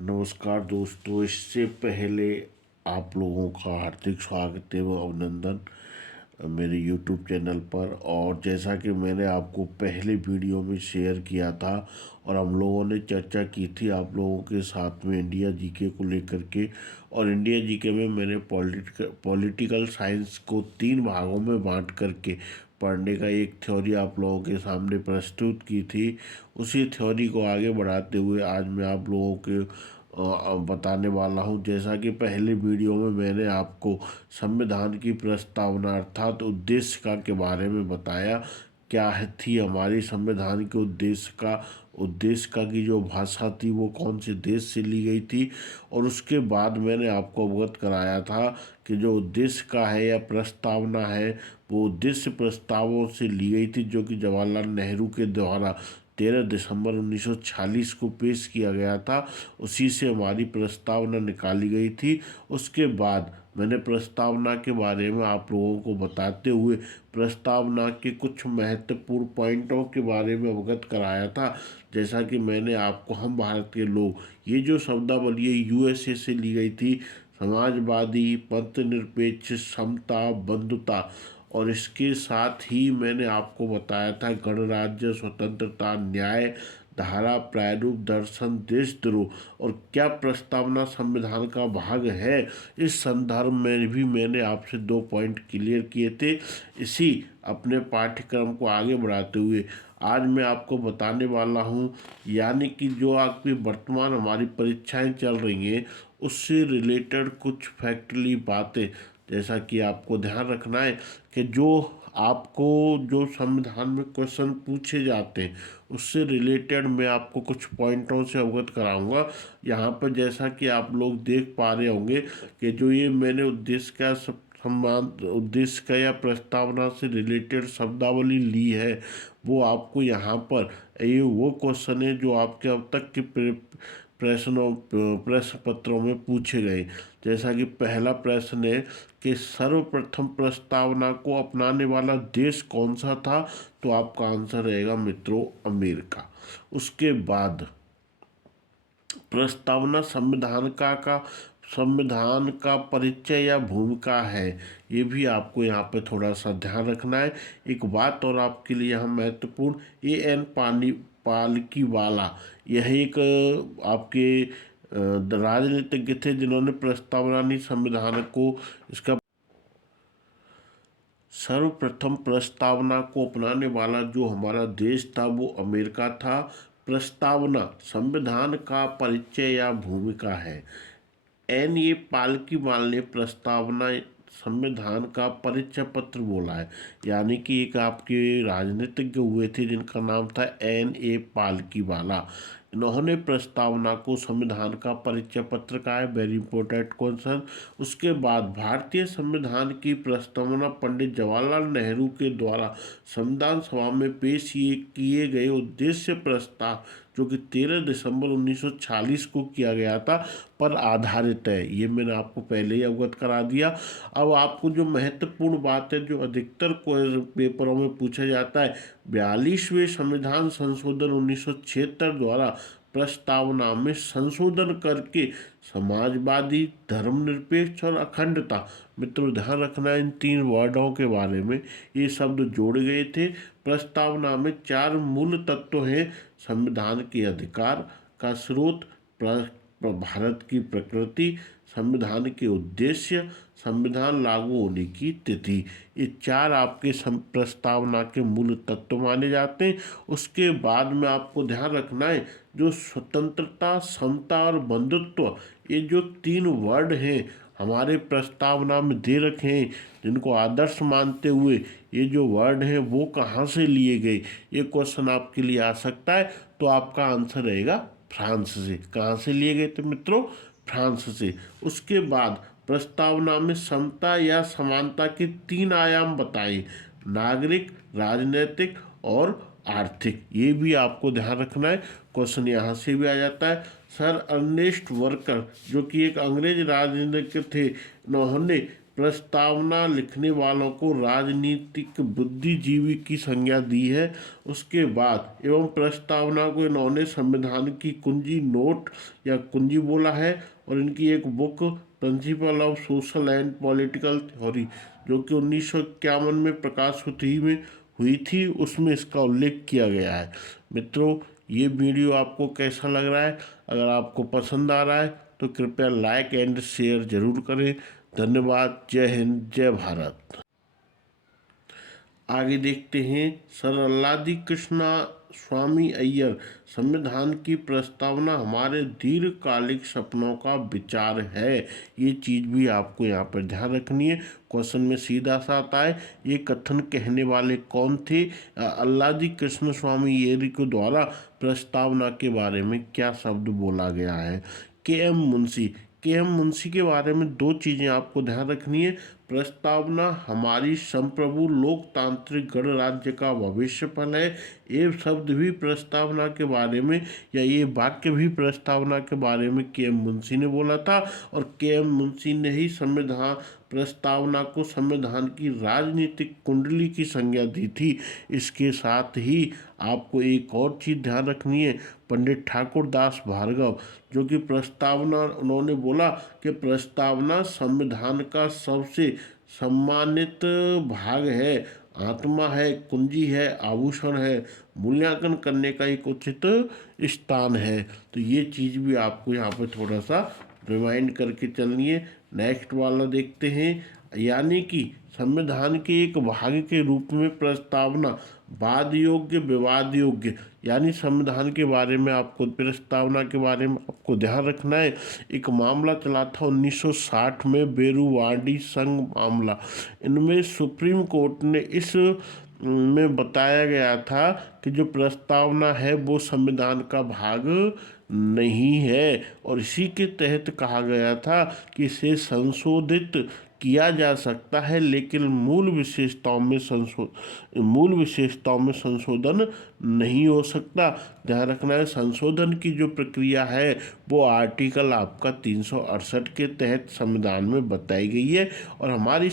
नमस्कार दोस्तों। इससे पहले आप लोगों का हार्दिक स्वागत एवं अभिनंदन मेरे YouTube चैनल पर। और जैसा कि मैंने आपको पहले वीडियो में शेयर किया था और हम लोगों ने चर्चा की थी आप लोगों के साथ में इंडिया जीके को लेकर के। और इंडिया जीके में मैंने पॉलिटिकल साइंस को 3 भागों में बांट करके पढ़ने का एक थ्योरी आप लोगों के सामने प्रस्तुत की थी। उसी थ्योरी को आगे बढ़ाते हुए आज मैं आप लोगों के बताने वाला हूं। जैसा कि पहले वीडियो में मैंने आपको संविधान की प्रस्तावना अर्थात उद्देश्य के बारे में बताया, क्या है थी हमारी संविधान के उद्देश्य का की जो भाषा थी वो कौन से देश से ली गई थी। और उसके बाद मैंने आपको अवगत कराया था कि जो उद्देश्य का है या प्रस्तावना है वो उद्देश्य प्रस्तावों से ली गई थी, जो कि जवाहरलाल नेहरू के द्वारा 13 दिसंबर 1946 को पेश किया गया था। उसी से हमारी प्रस्तावना निकाली गई थी। उसके बाद मैंने प्रस्तावना के बारे में आप लोगों को बताते हुए प्रस्तावना के कुछ महत्वपूर्ण पॉइंटों के बारे में अवगत कराया था। जैसा कि मैंने आपको हम भारत के लोग, ये जो शब्दावली यूएसए से ली गई थी, समाजवादी, पंथनिरपेक्ष, समता, बंधुता। और इसके साथ ही मैंने आपको बताया था गणराज्य, स्वतंत्रता, न्याय, धारा, प्रारूप, दर्शन, देशद्रोह। और क्या प्रस्तावना संविधान का भाग है, इस संदर्भ में भी मैंने आपसे 2 पॉइंट क्लियर किए थे। इसी अपने पाठ्यक्रम को आगे बढ़ाते हुए आज मैं आपको बताने वाला हूं, यानी कि जो आपकी वर्तमान हमारी परीक्षाएं चल रही हैं उससे रिलेटेड कुछ फैक्टली बातें। जैसा कि आपको ध्यान रखना है कि जो आपको जो संविधान में क्वेश्चन पूछे जाते हैं उससे रिलेटेड मैं आपको कुछ पॉइंटों से अवगत कराऊंगा। यहाँ पर जैसा कि आप लोग देख पा रहे होंगे कि जो ये मैंने उद्देश्य का या प्रस्तावना से रिलेटेड शब्दावली ली है, वो आपको यहाँ पर ये वो क्वेश्चन है जो आपके अब तक के प्रश्न पत्रों में पूछे गए। जैसा कि पहला प्रश्न है कि सर्वप्रथम प्रस्तावना को अपनाने वाला देश कौन सा था, तो आपका आंसर रहेगा मित्रों अमेरिका। उसके बाद प्रस्तावना संविधान का परिचय या भूमिका है, ये भी आपको यहाँ पे थोड़ा सा ध्यान रखना है। एक बात और आपके लिए यहाँ महत्वपूर्ण, एन पालकी वाला, यह एक आपके राजनीतिज्ञ थे जिन्होंने प्रस्तावना संविधान को इसका सर्वप्रथम प्रस्तावना को अपनाने वाला जो हमारा देश था वो अमेरिका था। प्रस्तावना संविधान का परिचय या भूमिका है। ये पालकीवाल ने प्रस्तावना संविधान का परिचय पत्र बोला है, यानी कि एक आपके राजनीतिज्ञ हुए थे जिनका नाम था पालकीवाला। इन्होंने प्रस्तावना को संविधान का परिचय पत्र कहा है। Very important question. उसके बाद भारतीय संविधान की प्रस्तावना पंडित जवाहरलाल नेहरू के द्वारा संविधान सभा में पेश किए गए उद्देश्य प्रस्ताव, जो कि 13 दिसंबर 1946 को किया गया था, पर आधारित है। ये मैंने आपको पहले ही अवगत करा दिया। अब आपको जो महत्वपूर्ण बात है जो अधिकतर पेपरों में पूछा जाता है, 42वें संविधान संशोधन 1976 द्वारा प्रस्तावना में संशोधन करके समाजवादी, धर्मनिरपेक्ष और अखंडता, मित्रों ध्यान रखना इन 3 वर्डों के बारे में, ये शब्द जोड़े गए थे। प्रस्तावना में 4 मूल तत्व हैं: संविधान के अधिकार का स्रोत, भारत की प्रकृति, संविधान के उद्देश्य, संविधान लागू होने की तिथि। ये 4 आपके प्रस्तावना के मूल तत्व माने जाते हैं। उसके बाद में आपको ध्यान रखना है जो स्वतंत्रता, समता और बंधुत्व, ये जो 3 वर्ड हैं हमारे प्रस्तावना में दे रखे हैं, जिनको आदर्श मानते हुए ये जो वर्ड हैं वो कहाँ से लिए गए, ये क्वेश्चन आपके लिए आ सकता है। तो आपका आंसर रहेगा फ्रांस से। कहाँ से लिए गए थे मित्रों? फ्रांस से। उसके बाद प्रस्तावना में समता या समानता के 3 आयाम बताए: नागरिक, राजनीतिक और आर्थिक। ये भी आपको ध्यान रखना है, क्वेश्चन यहाँ से भी आ जाता है। सर अर्नेस्ट वर्कर, जो कि एक अंग्रेज राजनीतिज्ञ थे, उन्होंने प्रस्तावना लिखने वालों को राजनीतिक बुद्धिजीवी की संज्ञा दी है। उसके बाद एवं प्रस्तावना को इन्होंने संविधान की कुंजी नोट या कुंजी बोला है, और इनकी एक book principle of social and political theory जो कि 1951 में प्रकाश हुई थी, उसमें इसका उल्लेख किया गया है। मित्रों, ये वीडियो आपको कैसा लग रहा है? अगर आपको पसंद आ रहा है तो कृपया लाइक एंड शेयर जरूर करें। धन्यवाद। जय हिंद, जय भारत। आगे देखते हैं। सर अल्लादी कृष्णा स्वामी अय्यर, संविधान की प्रस्तावना हमारे दीर्घकालिक सपनों का विचार है। ये चीज़ भी आपको यहाँ पर ध्यान रखनी है। क्वेश्चन में सीधा सा आता है, ये कथन कहने वाले कौन थे? अल्लादी कृष्ण स्वामी अय्यर के द्वारा प्रस्तावना के बारे में क्या शब्द बोला गया है? के एम मुंशी के बारे में दो चीज़ें आपको ध्यान रखनी है। प्रस्तावना हमारी संप्रभु लोकतांत्रिक गणराज्य का भविष्य फल है। ये शब्द भी प्रस्तावना के बारे में, या ये वाक्य भी प्रस्तावना के बारे में के एम मुंशी ने बोला था, और के एम मुंशी ने ही प्रस्तावना को संविधान की राजनीतिक कुंडली की संज्ञा दी थी। इसके साथ ही आपको एक और चीज़ ध्यान रखनी है। पंडित ठाकुर दास भार्गव, जो कि प्रस्तावना, उन्होंने बोला कि प्रस्तावना संविधान का सबसे सम्मानित भाग है, आत्मा है, कुंजी है, आभूषण है, मूल्यांकन करने का एक उचित स्थान है। तो ये चीज़ भी आपको यहाँ पर थोड़ा सा रिमाइंड करके चलनी है। नेक्स्ट वाला देखते हैं। यानी कि संविधान के एक भाग के रूप में प्रस्तावना वाद योग्य, विवाद योग्य, यानी संविधान के बारे में आपको, प्रस्तावना के बारे में आपको ध्यान रखना है। एक मामला चला था 1960 में, बेरुवाडी संघ मामला। इनमें सुप्रीम कोर्ट ने इस में बताया गया था कि जो प्रस्तावना है वो संविधान का भाग नहीं है, और इसी के तहत कहा गया था कि इसे संशोधित किया जा सकता है, लेकिन मूल विशेषताओं में संशोधन नहीं हो सकता। ध्यान रखना है, संशोधन की जो प्रक्रिया है वो आर्टिकल आपका 368 के तहत संविधान में बताई गई है, और हमारी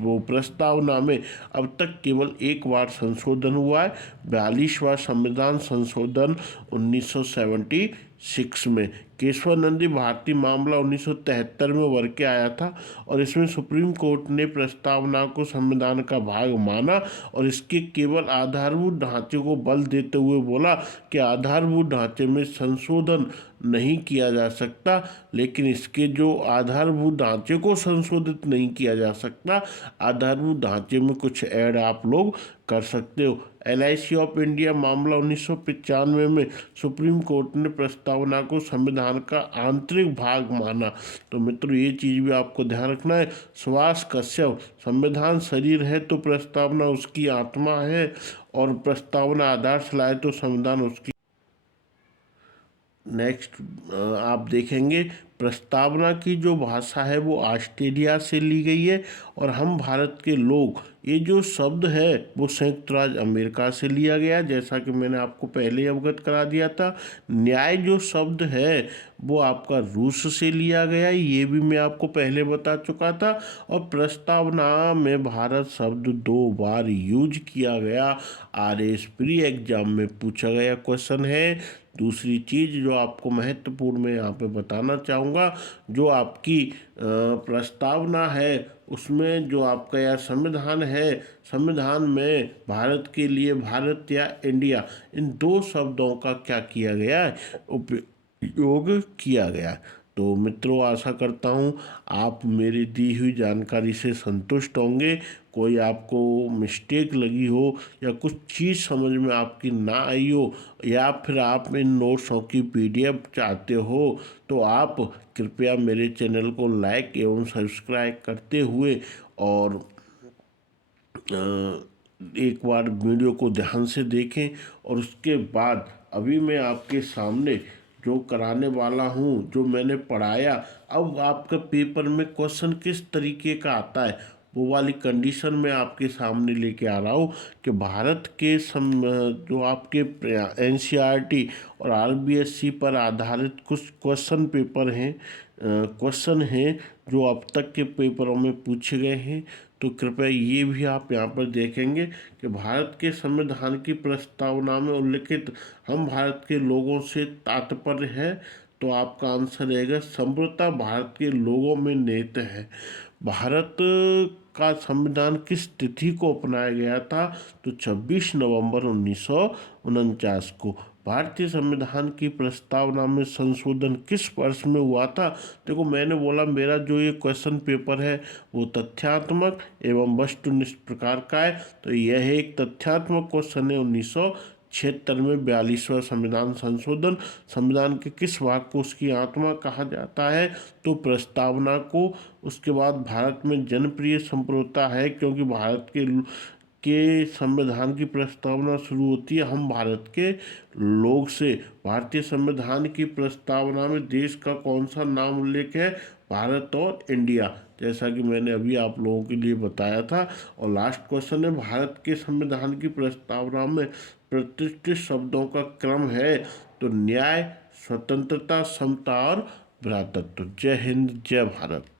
वो प्रस्तावना में अब तक केवल एक बार संशोधन हुआ है, 42वां संविधान संशोधन 1976 में। केशवानंदी भारती मामला 1973 में उभर के आया था, और इसमें सुप्रीम कोर्ट ने प्रस्तावना को संविधान का भाग माना, और इसके केवल आधारभूत ढांचे को बल देते हुए बोला कि आधारभूत ढांचे में संशोधन नहीं किया जा सकता, लेकिन इसके जो आधारभूत ढांचे को संशोधित नहीं किया जा सकता, आधारभूत ढांचे में कुछ ऐड आप लोग कर सकते हो। LIC ऑफ इंडिया मामला 1995 में सुप्रीम कोर्ट ने प्रस्तावना को संविधान का आंतरिक भाग माना। तो मित्रों, ये चीज़ भी आपको ध्यान रखना है। सुभाष कश्यप, संविधान शरीर है तो प्रस्तावना उसकी आत्मा है, और प्रस्तावना आदर्श लाए तो संविधान उसकी। नेक्स्ट आप देखेंगे, प्रस्तावना की जो भाषा है वो ऑस्ट्रेलिया से ली गई है, और हम भारत के लोग, ये जो शब्द है वो संयुक्त राज्य अमेरिका से लिया गया, जैसा कि मैंने आपको पहले ही अवगत करा दिया था। न्याय जो शब्द है वो आपका रूस से लिया गया, ये भी मैं आपको पहले बता चुका था। और प्रस्तावना में भारत शब्द 2 बार यूज किया गया, RS प्री एग्जाम में पूछा गया क्वेश्चन है। दूसरी चीज़ जो आपको महत्वपूर्ण मैं यहाँ पे बताना चाहूँगा, जो आपकी प्रस्तावना है उसमें जो आपका यह संविधान है, संविधान में भारत के लिए भारत या इंडिया, इन 2 शब्दों का क्या किया गया है, उपयोग किया गया। तो मित्रों, आशा करता हूँ आप मेरी दी हुई जानकारी से संतुष्ट होंगे। कोई आपको मिस्टेक लगी हो, या कुछ चीज़ समझ में आपकी ना आई हो, या फिर आप इन नोट्सों की PDF चाहते हो, तो आप कृपया मेरे चैनल को लाइक एवं सब्सक्राइब करते हुए, और एक बार वीडियो को ध्यान से देखें। और उसके बाद अभी मैं आपके सामने जो कराने वाला हूँ, जो मैंने पढ़ाया, अब आपका पेपर में क्वेश्चन किस तरीके का आता है वो वाली कंडीशन मैं आपके सामने लेके आ रहा हूँ कि भारत के जो आपके एनसीईआरटी और आरबीएससी पर आधारित कुछ क्वेश्चन हैं जो अब तक के पेपरों में पूछे गए हैं। तो कृपया ये भी आप यहाँ पर देखेंगे कि भारत के संविधान की प्रस्तावना में उल्लिखित हम भारत के लोगों से तात्पर्य है। तो आपका आंसर रहेगा संप्रभुता भारत के लोगों में निहित है। भारत का संविधान किस तिथि को अपनाया गया था? तो 26 नवंबर 1949 को। भारतीय संविधान की प्रस्तावना में संशोधन किस वर्ष में हुआ था? देखो, मैंने बोला मेरा जो ये क्वेश्चन पेपर है वो तथ्यात्मक एवं वस्तुनिष्ठ प्रकार का है। तो यह एक तथ्यात्मक क्वेश्चन है। 1976 में 42वां संविधान संशोधन। संविधान के किस भाग को उसकी आत्मा कहा जाता है? तो प्रस्तावना को। उसके बाद भारत में जनप्रिय संप्रभुता है क्योंकि भारत के संविधान की प्रस्तावना शुरू होती है हम भारत के लोग से। भारतीय संविधान की प्रस्तावना में देश का कौन सा नाम उल्लेख है? भारत और इंडिया, जैसा कि मैंने अभी आप लोगों के लिए बताया था। और लास्ट क्वेश्चन है, भारत के संविधान की प्रस्तावना में प्रतिष्ठित शब्दों का क्रम है? तो न्याय, स्वतंत्रता, समता और भ्रातृत्व। जय हिंद, जय भारत।